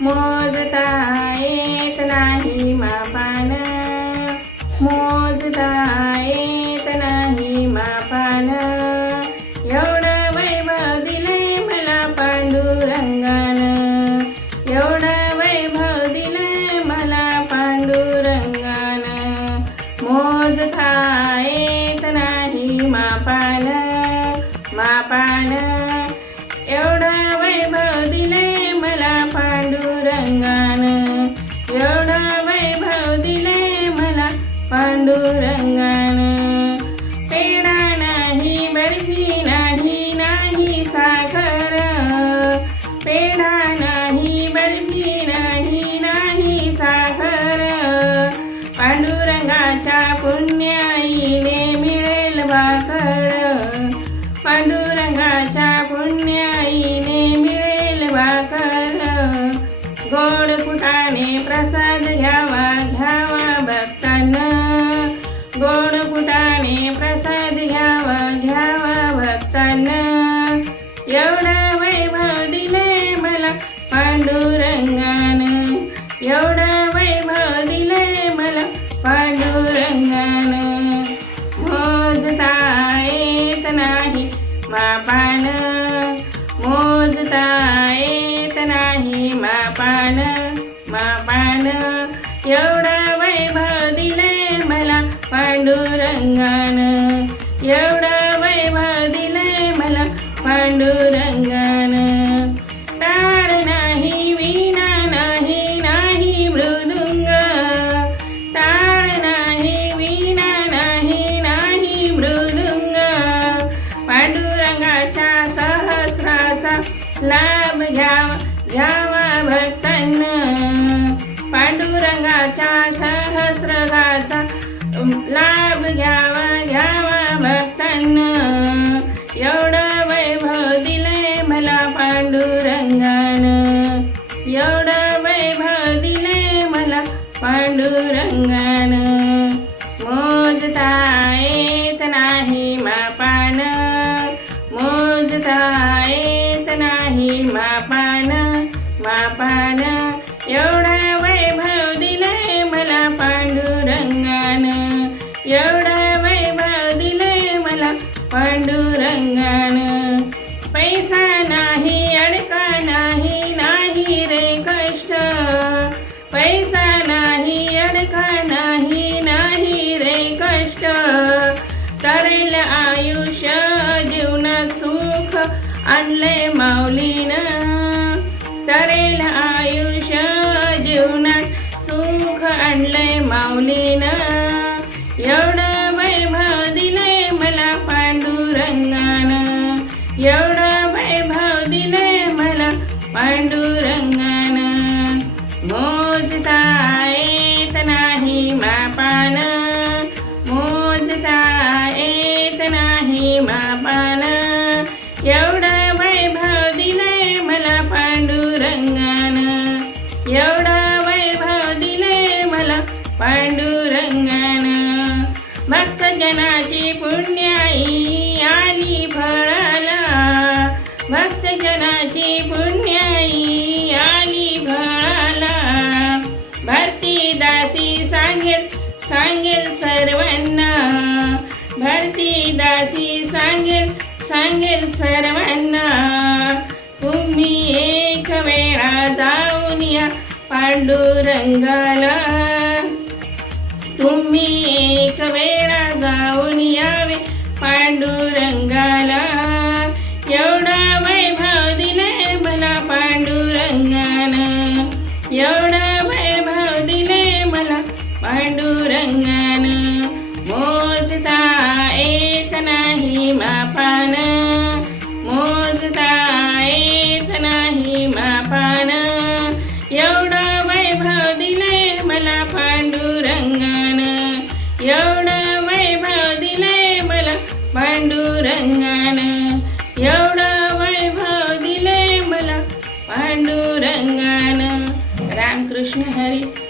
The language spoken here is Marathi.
मोजता येत नाही मापान. मोजता येत नाही मापान. एवढं वैभव दिले मला पांडुरंगान. एवढं वैभव दिले मला पांडुरंगान. मोजता येत नाही मापान. मापान. एवढं वैभव दिले पांडुरंगान पेढा नाही बर्फी नाही नाही साखर पेढा नाही बर्फी नाही नाही साखर पांडुरंगाच्या पुण्याईने मिळेल भाकर पांडुरंगाच्या पुण्याईने मिळेल भाकर गोड पुटाने प्रसाद घ्या पांडुरंगान मोजता येत नाही मापान. मोजता येत नाही मापान. मापान एवढं सहस्राचा लाभ घ्यावा घ्यावा मापान एवढा वैभव दिले मला पांडुरंगानं. एवढं वैभव दिले मला पांडुरंगानं. पैसा नाही अडका नाही नाही रे कष्ट. पैसा नाही अडका नाही नाही रे कष्ट. Israel, you. भक्तजनाची पुण्याई आली फळाला भक्तजनाची पुण्याई आली फळाला भरती दासी सांगेल सांगेल सर्वांना. भरती दासी सांगेल सांगेल सर्वांना. तुम्ही एक वेळा जाऊन या पांडुरंगाला. पांडुरंगानं. एवढा वैभव दिले मला पांडुरंगानं. रामकृष्ण हरी